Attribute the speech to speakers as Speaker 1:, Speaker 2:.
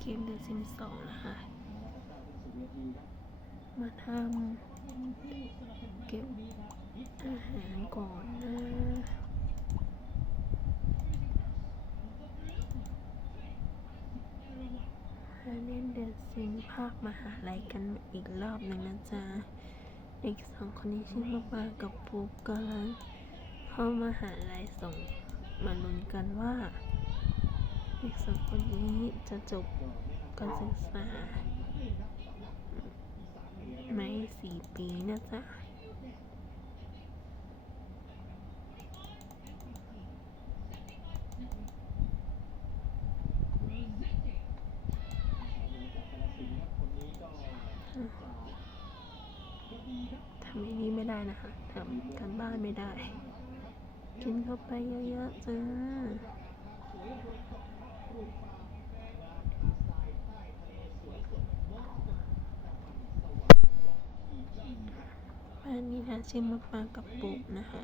Speaker 1: เกม The Sims 2นะคะมาทำเก็บอาหารก่อนนะมาเล่น The Sims ภาคมหาลัยกันอีกรอบหนึ่งนะจ๊ะเด็กสองคนนี้ชื่อมะปรากับปุ๊กกำลังเข้ามาหาลัยส่งมาลุ้นกันว่า ด็กสองคนนี้จะจบการศึกษาไหมสี่ปีนะจ๊ะทำไอ้นี้ไม่ได้นะคะทำกันบ้านไม่ได้ กินเข้าไปเยอะๆจ้า บ้านนี้นะชื่อมะปรางกับปุกนะคะ